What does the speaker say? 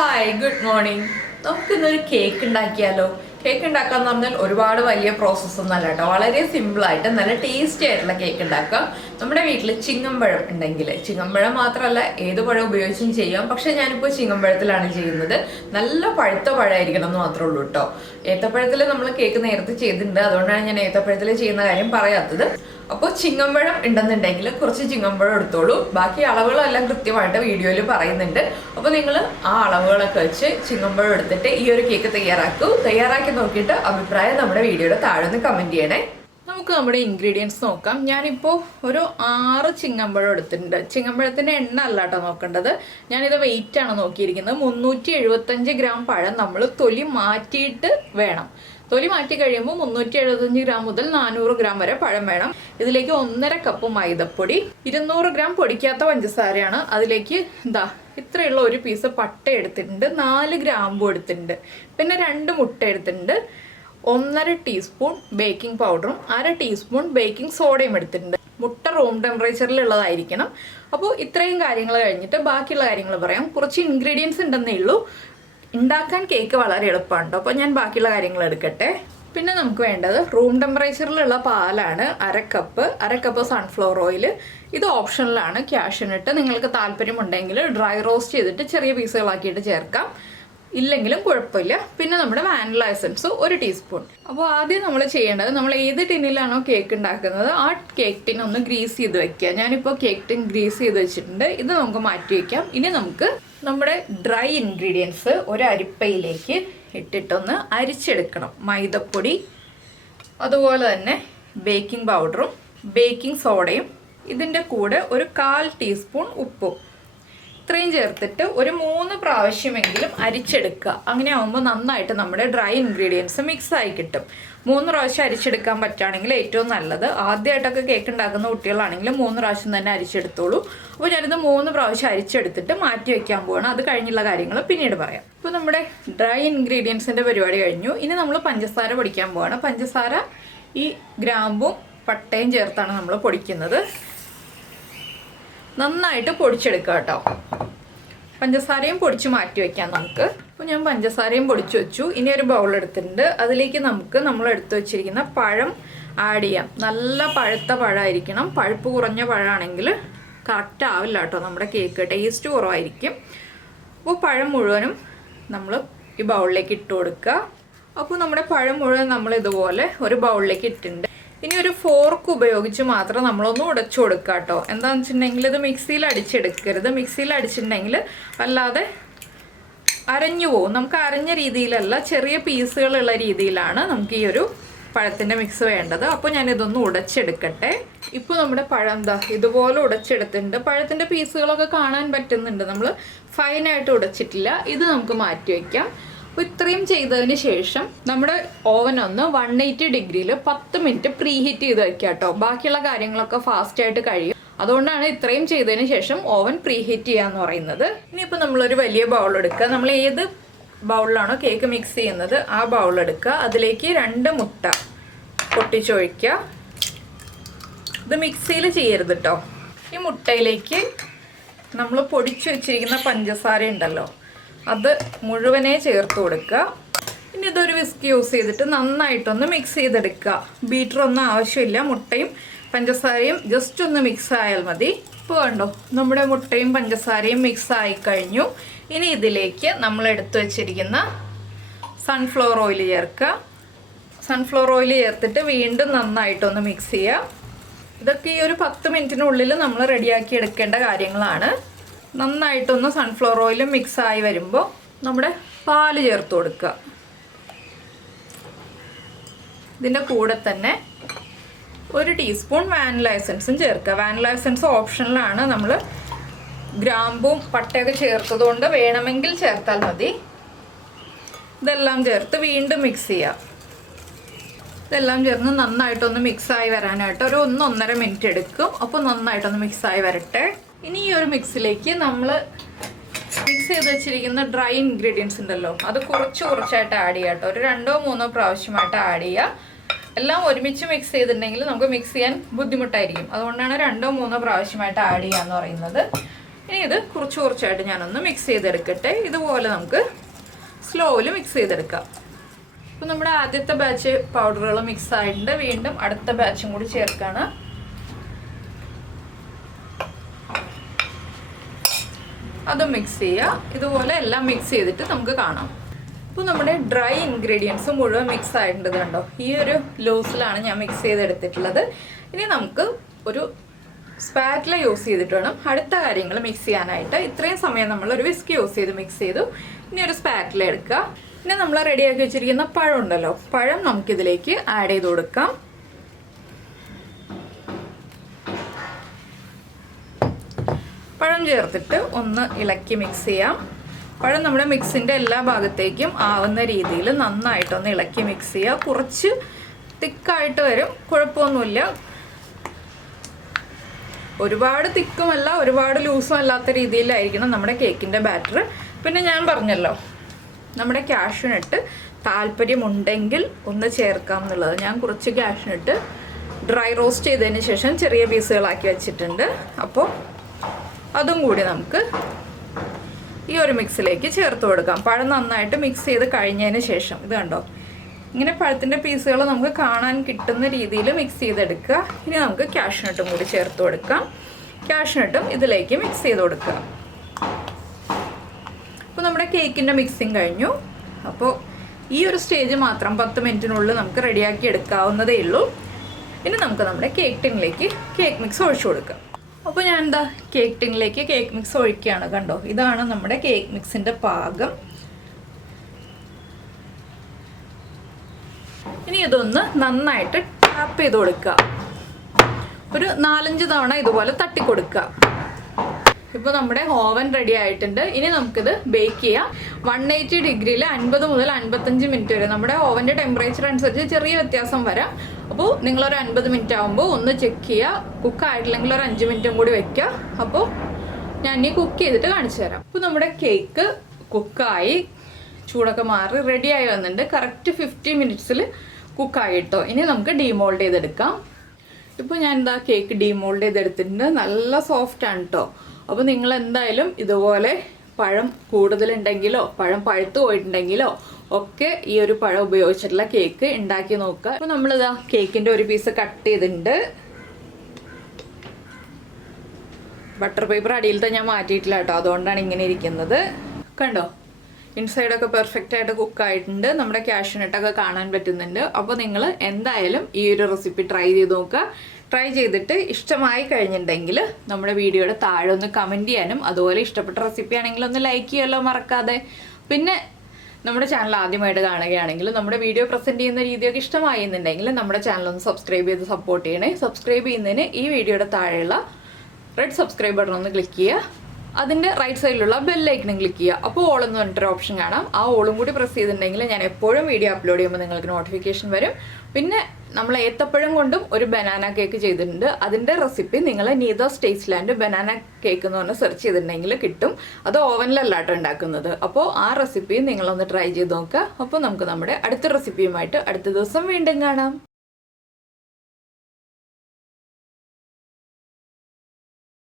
Hi, good morning. നമുക്ക് ഇന്നൊരു cake ഉണ്ടാക്കിയാലോ? കേക്ക് ഉണ്ടാക്കാന്ന് പറഞ്ഞാൽ ഒരുപാട് വലിയ പ്രോസസ്സ് ഒന്നല്ല കേട്ടോ. വളരെ സിമ്പിൾ ആയിട്ട് നല്ല ടേസ്റ്റി ആയിട്ടുള്ള കേക്ക് ഉണ്ടാക്കാം. നമ്മുടെ വീട്ടിൽ ചിങ്ങമ്പഴം ഉണ്ടെങ്കിൽ, ചിങ്ങമ്പഴം മാത്രമല്ല ഏത് പഴം ഉപയോഗിച്ചും ചെയ്യാം. പക്ഷെ ഞാനിപ്പോൾ ചിങ്ങമ്പഴത്തിലാണ് ചെയ്യുന്നത്. നല്ല പഴുത്ത പഴമായിരിക്കണം എന്ന് മാത്രമേ ഉള്ളൂ കേട്ടോ. ഏത്തപ്പഴത്തിൽ നമ്മൾ കേക്ക് നേരത്തെ ചെയ്തിട്ടുണ്ട്, അതുകൊണ്ടാണ് ഞാൻ ഏത്തപ്പഴത്തിൽ ചെയ്യുന്ന കാര്യം പറയാത്തത്. അപ്പോൾ ചിങ്ങമ്പഴം ഉണ്ടെന്നുണ്ടെങ്കിൽ കുറച്ച് ചിങ്ങമ്പഴം എടുത്തോളൂ. ബാക്കി അളവുകളെല്ലാം കൃത്യമായിട്ട് വീഡിയോയിൽ പറയുന്നുണ്ട്. അപ്പോൾ നിങ്ങൾ ആ അളവുകളൊക്കെ വെച്ച് ചിങ്ങമ്പഴം എടുത്തിട്ട് ഈ ഒരു കേക്ക് തയ്യാറാക്കി നോക്കിയിട്ട് അഭിപ്രായം നമ്മുടെ വീഡിയോയുടെ താഴെ നിന്ന് കമൻറ്റ് ചെയ്യണേ. നമുക്ക് നമ്മുടെ ഇൻഗ്രീഡിയൻസ് നോക്കാം. ഞാനിപ്പോൾ ഒരു 6 ചിങ്ങമ്പഴം എടുത്തിട്ടുണ്ട്. ചിങ്ങമ്പഴത്തിൻ്റെ എണ്ണ അല്ല കേട്ടോ നോക്കേണ്ടത്. ഞാനിത് വെയിറ്റാണ് നോക്കിയിരിക്കുന്നത്. 375 ഗ്രാം പഴം നമ്മൾ തൊലി മാറ്റിയിട്ട് വേണം. തൊലി മാറ്റി കഴിയുമ്പോൾ 375 ഗ്രാം മുതൽ 400 ഗ്രാം വരെ പഴം വേണം. ഇതിലേക്ക് 1.5 കപ്പ് മൈദപ്പൊടി, 200 ഗ്രാം പൊടിക്കാത്ത പഞ്ചസാരയാണ്. അതിലേക്ക് ഇത്രയുള്ള ഒരു പീസ് പട്ട എടുത്തിട്ടുണ്ട്, 4 ഗ്രാമ്പു എടുത്തിട്ടുണ്ട്, പിന്നെ 2 മുട്ട എടുത്തിട്ടുണ്ട്, 1.5 ടീസ്പൂൺ ബേക്കിംഗ് പൗഡറും 1/2 ടീസ്പൂൺ ബേക്കിംഗ് സോഡയും എടുത്തിട്ടുണ്ട്. മുട്ട റൂം ടെമ്പറേച്ചറിലുള്ളതായിരിക്കണം. അപ്പോൾ ഇത്രയും കാര്യങ്ങൾ കഴിഞ്ഞിട്ട് ബാക്കിയുള്ള കാര്യങ്ങൾ പറയാം. കുറച്ച് ഇൻഗ്രീഡിയൻസ് ഉണ്ടെന്നേ ഉള്ളൂ. ഉണ്ടാക്കാൻ കേക്ക് വളരെ എളുപ്പമാണ്. അപ്പോൾ ഞാൻ ബാക്കിയുള്ള കാര്യങ്ങൾ എടുക്കട്ടെ. പിന്നെ നമുക്ക് വേണ്ടത് റൂം ടെമ്പറേച്ചറിലുള്ള പാലാണ്, 1/2 കപ്പ് സൺഫ്ലവർ ഓയിൽ. ഇത് ഓപ്ഷണലാണ്, ക്യാഷ്യൂനട്ട് നിങ്ങൾക്ക് താല്പര്യമുണ്ടെങ്കിൽ ഡ്രൈ റോസ്റ്റ് ചെയ്തിട്ട് ചെറിയ പീസുകളാക്കിയിട്ട് ചേർക്കാം, ഇല്ലെങ്കിലും കുഴപ്പമില്ല. പിന്നെ നമ്മുടെ വാനില എസൻസ് 1 ടീസ്പൂൺ. അപ്പോൾ ആദ്യം നമ്മൾ ചെയ്യേണ്ടത്, നമ്മൾ ഏത് ടിന്നിലാണോ കേക്ക് ഉണ്ടാക്കുന്നത് ആ കേക്ക് ടിൻ ഒന്ന് ഗ്രീസ് ചെയ്ത് വെക്കുക. ഞാനിപ്പോൾ കേക്ക് ടിൻ ഗ്രീസ് ചെയ്ത് വെച്ചിട്ടുണ്ട്. ഇത് നമുക്ക് മാറ്റി വയ്ക്കാം. ഇനി നമുക്ക് നമ്മുടെ ഡ്രൈ ഇൻഗ്രീഡിയൻസ് ഒരു അരിപ്പയിലേക്ക് ഇട്ടിട്ടൊന്ന് അരിച്ചെടുക്കണം. മൈദപ്പൊടി, അതുപോലെ തന്നെ ബേക്കിംഗ് പൗഡറും ബേക്കിംഗ് സോഡയും, ഇതിൻ്റെ കൂടെ ഒരു 1/4 ടീസ്പൂൺ ഉപ്പും, ഇത്രയും ചേർത്തിട്ട് ഒരു 3 പ്രാവശ്യമെങ്കിലും അരിച്ചെടുക്കുക. അങ്ങനെ ആകുമ്പോൾ നന്നായിട്ട് നമ്മുടെ ഡ്രൈ ഇൻഗ്രീഡിയൻസ് മിക്സ് ആയി കിട്ടും. 3 പ്രാവശ്യം അരിച്ചെടുക്കാൻ പറ്റുകയാണെങ്കിൽ ഏറ്റവും നല്ലത്. ആദ്യമായിട്ടൊക്കെ കേക്ക് ഉണ്ടാക്കുന്ന കുട്ടികളാണെങ്കിൽ 3 പ്രാവശ്യം തന്നെ അരിച്ചെടുത്തോളൂ. അപ്പോൾ ഞാനിത് 3 പ്രാവശ്യം അരിച്ചെടുത്തിട്ട് മാറ്റി വയ്ക്കാൻ പോവാണ്. അത് കഴിഞ്ഞുള്ള കാര്യങ്ങൾ പിന്നീട് പറയാം. ഇപ്പോൾ നമ്മുടെ ഡ്രൈ ഇൻഗ്രീഡിയൻസിൻ്റെ പരിപാടി കഴിഞ്ഞു. ഇനി നമ്മൾ പഞ്ചസാര പൊടിക്കാൻ പോവാണ്. പഞ്ചസാര ഈ ഗ്രാമ്പും പട്ടയും ചേർത്താണ് നമ്മൾ പൊടിക്കുന്നത്. നന്നായിട്ട് പൊടിച്ചെടുക്കുക കേട്ടോ. പഞ്ചസാരയും പൊടിച്ച് മാറ്റി വയ്ക്കാം നമുക്ക്. അപ്പോൾ ഞാൻ പഞ്ചസാരയും പൊടിച്ചു വെച്ചു. ഇനി ഒരു ബൗൾ എടുത്തിട്ടുണ്ട്. അതിലേക്ക് നമുക്ക് നമ്മൾ എടുത്തു വെച്ചിരിക്കുന്ന പഴം ആഡ് ചെയ്യാം. നല്ല പഴുത്ത പഴമായിരിക്കണം. പഴുപ്പ് കുറഞ്ഞ പഴമാണെങ്കിൽ കറക്റ്റ് ആവില്ല കേട്ടോ, നമ്മുടെ കേക്ക് ടേസ്റ്റ് കുറവായിരിക്കും. അപ്പോൾ പഴം മുഴുവനും നമ്മൾ ഈ ബൗളിലേക്ക് ഇട്ട് കൊടുക്കുക. അപ്പോൾ നമ്മുടെ പഴം മുഴുവൻ നമ്മൾ ഇതുപോലെ ഒരു ബൗളിലേക്ക് ഇട്ടിട്ടുണ്ട്. ഇനി ഒരു ഫോർക്ക് ഉപയോഗിച്ച് മാത്രം നമ്മളൊന്ന് ഉടച്ചു കൊടുക്കുക കേട്ടോ. എന്താണെന്ന് വെച്ചിട്ടുണ്ടെങ്കിൽ ഇത് മിക്സിയിൽ അടിച്ചെടുക്കരുത്. മിക്സിയിൽ അടിച്ചിട്ടുണ്ടെങ്കിൽ അല്ലാതെ അരഞ്ഞു പോകും. നമുക്ക് അരഞ്ഞ രീതിയിലല്ല, ചെറിയ പീസുകളുള്ള രീതിയിലാണ് നമുക്ക് ഈ ഒരു പഴത്തിൻ്റെ മിക്സ് വേണ്ടത്. അപ്പോൾ ഞാനിതൊന്ന് ഉടച്ചെടുക്കട്ടെ. ഇപ്പോൾ നമ്മുടെ പഴം ഇതുപോലെ ഉടച്ചെടുത്തിട്ടുണ്ട്. പഴത്തിൻ്റെ പീസുകളൊക്കെ കാണാൻ പറ്റുന്നുണ്ട്. നമ്മൾ ഫൈനായിട്ട് ഉടച്ചിട്ടില്ല. ഇത് നമുക്ക് മാറ്റി വയ്ക്കാം. അപ്പോൾ ഇത്രയും ചെയ്തതിന് ശേഷം നമ്മുടെ ഓവൻ ഒന്ന് 180 ഡിഗ്രിയിൽ 10 മിനിറ്റ് പ്രീ ഹീറ്റ് ചെയ്ത് വയ്ക്കുക കേട്ടോ. ബാക്കിയുള്ള കാര്യങ്ങളൊക്കെ ഫാസ്റ്റായിട്ട് കഴിയും. അതുകൊണ്ടാണ് ഇത്രയും ചെയ്തതിന് ശേഷം ഓവൻ പ്രീ ഹീറ്റ് ചെയ്യാന്ന് പറയുന്നത്. ഇനിയിപ്പോൾ നമ്മളൊരു വലിയ ബൗൾ എടുക്കുക. നമ്മൾ ഏത് ബൗളിലാണോ കേക്ക് മിക്സ് ചെയ്യുന്നത് ആ ബൗൾ എടുക്കുക. അതിലേക്ക് 2 മുട്ട പൊട്ടിച്ചൊഴിക്കുക. ഇത് മിക്സിയിൽ ചെയ്യരുത് കേട്ടോ. ഈ മുട്ടയിലേക്ക് നമ്മൾ പൊടിച്ചു വെച്ചിരിക്കുന്ന പഞ്ചസാര ഉണ്ടല്ലോ, അത് മുഴുവനെ ചേർത്ത് കൊടുക്കുക. ഇനി ഇതൊരു വിസ്ക് യൂസ് ചെയ്തിട്ട് നന്നായിട്ടൊന്ന് മിക്സ് ചെയ്തെടുക്കുക. ബീറ്ററൊന്നും ആവശ്യമില്ല. മുട്ടയും പഞ്ചസാരയും ജസ്റ്റ് ഒന്ന് മിക്സ് ആയാൽ മതി. ഇപ്പോൾ കണ്ടോ, നമ്മുടെ മുട്ടയും പഞ്ചസാരയും മിക്സ് ആയി കഴിഞ്ഞു. ഇനി ഇതിലേക്ക് നമ്മൾ എടുത്തു വെച്ചിരിക്കുന്ന സൺഫ്ലവർ ഓയിൽ ചേർക്കുക. സൺഫ്ലവർ ഓയിൽ ചേർത്തിട്ട് വീണ്ടും നന്നായിട്ടൊന്ന് മിക്സ് ചെയ്യുക. ഇതൊക്കെ ഈ ഒരു 10 മിനിറ്റിനുള്ളിൽ നമ്മൾ റെഡിയാക്കി എടുക്കേണ്ട കാര്യങ്ങളാണ്. നന്നായിട്ടൊന്ന് സൺഫ്ലവർ ഓയിൽ മിക്സായി വരുമ്പോൾ നമ്മുടെ പാല് ചേർത്ത് കൊടുക്കുക. ഇതിൻ്റെ കൂടെ തന്നെ 1 ടീസ്പൂൺ വാനില എസൻസും ചേർക്കുക. വാനില എസൻസ് ഓപ്ഷണലാണ്. നമ്മൾ ഗ്രാമ്പും പട്ടയൊക്കെ ചേർത്തതുകൊണ്ട് വേണമെങ്കിൽ ചേർത്താൽ മതി. ഇതെല്ലാം ചേർത്ത് വീണ്ടും മിക്സ് ചെയ്യുക. ഇതെല്ലാം ചേർന്ന് നന്നായിട്ടൊന്ന് മിക്സായി വരാനായിട്ട് ഒരു 1-1.5 മിനിറ്റ് എടുക്കും. അപ്പോൾ നന്നായിട്ടൊന്ന് മിക്സായി വരട്ടെ. ഇനി ഈ ഒരു മിക്സിലേക്ക് നമ്മൾ മിക്സ് ചെയ്ത് വെച്ചിരിക്കുന്ന ഡ്രൈ ഇൻഗ്രീഡിയൻസ് ഉണ്ടല്ലോ, അത് കുറച്ചായിട്ട് ആഡ് ചെയ്യുക കേട്ടോ. ഒരു 2-3 പ്രാവശ്യമായിട്ട് ആഡ് ചെയ്യുക. എല്ലാം ഒരുമിച്ച് മിക്സ് ചെയ്തിട്ടുണ്ടെങ്കിൽ നമുക്ക് മിക്സ് ചെയ്യാൻ ബുദ്ധിമുട്ടായിരിക്കും. അതുകൊണ്ടാണ് 2-3 പ്രാവശ്യമായിട്ട് ആഡ് ചെയ്യാന്ന് പറയുന്നത്. ഇനി ഇത് കുറച്ചായിട്ട് ഞാനൊന്ന് മിക്സ് ചെയ്തെടുക്കട്ടെ. ഇതുപോലെ നമുക്ക് സ്ലോയിൽ മിക്സ് ചെയ്തെടുക്കാം. അപ്പോൾ നമ്മുടെ ആദ്യത്തെ ബാച്ച് പൗഡറുകൾ മിക്സ് ആയിട്ടുണ്ട്. വീണ്ടും അടുത്ത ബാച്ചും കൂടി ചേർക്കാണ്. അതും മിക്സ് ചെയ്യുക. ഇതുപോലെ എല്ലാം മിക്സ് ചെയ്തിട്ട് നമുക്ക് കാണാം. അപ്പോൾ നമ്മുടെ ഡ്രൈ ഇൻഗ്രീഡിയൻസ് മുഴുവൻ മിക്സ് ആയിട്ടുണ്ട്. കണ്ടോ, ഈ ഒരു ലൂസിലാണ് ഞാൻ മിക്സ് ചെയ്തെടുത്തിട്ടുള്ളത്. ഇനി നമുക്ക് ഒരു സ്പാറ്റില യൂസ് ചെയ്തിട്ട് വേണം അടുത്ത കാര്യങ്ങൾ മിക്സ് ചെയ്യാനായിട്ട്. ഇത്രയും സമയം നമ്മൾ ഒരു വിസ്ക് യൂസ് ചെയ്ത് മിക്സ് ചെയ്തു. ഇനി ഒരു സ്പാറ്റില എടുക്കുക. ഇനി നമ്മൾ റെഡിയാക്കി വെച്ചിരിക്കുന്ന പഴം ഉണ്ടല്ലോ, പഴം നമുക്കിതിലേക്ക് ആഡ് ചെയ്ത് കൊടുക്കാം. പഴം ചേർത്തിട്ട് ഒന്ന് ഇളക്കി മിക്സ് ചെയ്യാം. പഴം നമ്മുടെ മിക്സിൻ്റെ എല്ലാ ഭാഗത്തേക്കും ആവുന്ന രീതിയിൽ നന്നായിട്ടൊന്ന് ഇളക്കി മിക്സ് ചെയ്യുക. കുറച്ച് തിക്കായിട്ട് വരും, കുഴപ്പമൊന്നുമില്ല. ഒരുപാട് തിക്കുമല്ല ഒരുപാട് ലൂസും അല്ലാത്ത രീതിയിലായിരിക്കണം നമ്മുടെ കേക്കിൻ്റെ ബാറ്റർ. പിന്നെ ഞാൻ പറഞ്ഞല്ലോ, നമ്മുടെ കാഷ്യൂനട്ട് താല്പര്യമുണ്ടെങ്കിൽ ഒന്ന് ചേർക്കാം എന്നുള്ളത്. ഞാൻ കുറച്ച് കാഷ്യൂനട്ട് ഡ്രൈ റോസ്റ്റ് ചെയ്തതിന് ശേഷം ചെറിയ പീസുകളാക്കി വെച്ചിട്ടുണ്ട്. അപ്പോൾ അതും കൂടി നമുക്ക് ഈ ഒരു മിക്സിലേക്ക് ചേർത്ത് കൊടുക്കാം. പഴം നന്നായിട്ട് മിക്സ് ചെയ്ത് കഴിഞ്ഞതിന് ശേഷം ഇത് കണ്ടോ, ഇങ്ങനെ പഴത്തിൻ്റെ പീസുകൾ നമുക്ക് കാണാൻ കിട്ടുന്ന രീതിയിൽ മിക്സ് ചെയ്തെടുക്കുക. ഇനി നമുക്ക് കാഷ്യൂനട്ടും കൂടി ചേർത്ത് കൊടുക്കാം. കാഷ്യൂനട്ടും ഇതിലേക്ക് മിക്സ് ചെയ്ത് കൊടുക്കുക. അപ്പോൾ നമ്മുടെ കേക്കിൻ്റെ മിക്സിങ് കഴിഞ്ഞു. അപ്പോൾ ഈ ഒരു സ്റ്റേജ് മാത്രം 10 മിനിറ്റിനുള്ളിൽ നമുക്ക് റെഡിയാക്കി എടുക്കാവുന്നതേ ഉള്ളൂ. ഇനി നമുക്ക് നമ്മുടെ കേക്ക് ടിന്നിലേക്ക് കേക്ക് മിക്സ് ഒഴിച്ചു കൊടുക്കാം. അപ്പോൾ ഞാൻ എന്താ കേക്ക് ടിന്നിലേക്ക് കേക്ക് മിക്സ് ഒഴിക്കുകയാണ്. കണ്ടോ, ഇതാണ് നമ്മുടെ കേക്ക് മിക്സിൻ്റെ പാകം. ഇനി ഇതൊന്ന് നന്നായിട്ട് ടാപ്പ് ചെയ്ത് കൊടുക്കുക. ഒരു 4-5 തവണ ഇതുപോലെ തട്ടിക്കൊടുക്കുക. ഇപ്പോൾ നമ്മുടെ ഓവൻ റെഡി ആയിട്ടുണ്ട്. ഇനി നമുക്കിത് ബേക്ക് ചെയ്യാം. 180 ഡിഗ്രിയിൽ 50 മുതൽ 55 മിനിറ്റ് വരെ. നമ്മുടെ ഓവൻ്റെ ടെമ്പറേച്ചർ അനുസരിച്ച് ചെറിയ വ്യത്യാസം വരാം. അപ്പോൾ നിങ്ങളൊരു 50 മിനിറ്റ് ആകുമ്പോൾ ഒന്ന് ചെക്ക് ചെയ്യുക. കുക്കായിട്ടില്ലെങ്കിൽ ഒരു 5 മിനിറ്റും കൂടി വെക്കുക. അപ്പോൾ ഞാൻ ഇനി കുക്ക് ചെയ്തിട്ട് കാണിച്ചു തരാം. അപ്പോൾ നമ്മുടെ കേക്ക് കുക്കായി ചൂടൊക്കെ മാറി റെഡിയായി വന്നിട്ടുണ്ട്. കറക്റ്റ് 50 മിനിറ്റ്സിൽ കുക്കായി കേട്ടോ. ഇനി നമുക്ക് ഡീമോൾഡ് ചെയ്തെടുക്കാം. ഇപ്പോൾ ഞാൻ എന്താ കേക്ക് ഡീമോൾഡ് ചെയ്തെടുത്തിട്ടുണ്ട്. നല്ല സോഫ്റ്റ് ആണ് കേട്ടോ. അപ്പോൾ നിങ്ങൾ എന്തായാലും ഇതുപോലെ പഴം കൂടുതലുണ്ടെങ്കിലോ പഴം പഴുത്തു പോയിട്ടുണ്ടെങ്കിലോ ഒക്കെ ഈ ഒരു പഴം ഉപയോഗിച്ചിട്ടുള്ള കേക്ക് ഉണ്ടാക്കി നോക്കുക. അപ്പോൾ നമ്മളിതാ കേക്കിൻ്റെ ഒരു പീസ് കട്ട് ചെയ്തിട്ടുണ്ട്. ബട്ടർ പേപ്പർ അടിയിലത്തെ ഞാൻ മാറ്റിയിട്ടില്ല കേട്ടോ, അതുകൊണ്ടാണ് ഇങ്ങനെ ഇരിക്കുന്നത്. കണ്ടോ, ഇൻസൈഡൊക്കെ പെർഫെക്റ്റ് ആയിട്ട് കുക്കായിട്ടുണ്ട്. നമ്മുടെ കാഷ്യൂനട്ടൊക്കെ കാണാൻ പറ്റുന്നുണ്ട്. അപ്പോൾ നിങ്ങൾ എന്തായാലും ഈ ഒരു റെസിപ്പി ട്രൈ ചെയ്ത് നോക്കുക. ട്രൈ ചെയ്തിട്ട് ഇഷ്ടമായി കഴിഞ്ഞിട്ടുണ്ടെങ്കിൽ നമ്മുടെ വീഡിയോയുടെ താഴെ ഒന്ന് കമൻറ്റ് ചെയ്യാനും, അതുപോലെ ഇഷ്ടപ്പെട്ട റെസിപ്പി ആണെങ്കിൽ ഒന്ന് ലൈക്ക് ചെയ്യുമല്ലോ മറക്കാതെ. പിന്നെ നമ്മുടെ ചാനൽ ആദ്യമായിട്ട് കാണുകയാണെങ്കിൽ നമ്മുടെ വീഡിയോ പ്രസൻറ്റ് ചെയ്യുന്ന രീതിയൊക്കെ ഇഷ്ടമായി എന്നുണ്ടെങ്കിൽ നമ്മുടെ ചാനൽ ഒന്ന് സബ്സ്ക്രൈബ് ചെയ്ത് സപ്പോർട്ട് ചെയ്യണേ. സബ്സ്ക്രൈബ് ചെയ്യുന്നതിന് ഈ വീഡിയോയുടെ താഴെയുള്ള റെഡ് സബ്സ്ക്രൈബ് ബട്ടൺ ഒന്ന് ക്ലിക്ക് ചെയ്യുക. അതിൻ്റെ റൈറ്റ് സൈഡിലുള്ള ബെല്ലൈക്കണും ക്ലിക്ക് ചെയ്യുക. അപ്പോൾ ഓൾ എന്ന് പറഞ്ഞിട്ടൊരു ഓപ്ഷൻ കാണാം. ആ ഓളും കൂടി പ്രസ് ചെയ്തിട്ടുണ്ടെങ്കിൽ ഞാൻ എപ്പോഴും വീഡിയോ അപ്ലോഡ് ചെയ്യുമ്പോൾ നിങ്ങൾക്ക് നോട്ടിഫിക്കേഷൻ വരും. പിന്നെ നമ്മൾ ഏത്തപ്പഴം കൊണ്ടും ഒരു ബനാന കേക്ക് ചെയ്തിട്ടുണ്ട്. അതിൻ്റെ റെസിപ്പി നിങ്ങൾ നീതാസ് ടേസ്റ്റ്ലാൻഡ് ബനാന കേക്ക് എന്ന് പറഞ്ഞ് സെർച്ച് ചെയ്തിട്ടുണ്ടെങ്കിൽ കിട്ടും. അത് ഓവനിലല്ലാട്ടോ ഉണ്ടാക്കുന്നത്. അപ്പോൾ ആ റെസിപ്പി നിങ്ങളൊന്ന് ട്രൈ ചെയ്ത് നോക്കുക. അപ്പോൾ നമുക്ക് നമ്മുടെ അടുത്ത റെസിപ്പിയുമായിട്ട് അടുത്ത ദിവസം വീണ്ടും കാണാം.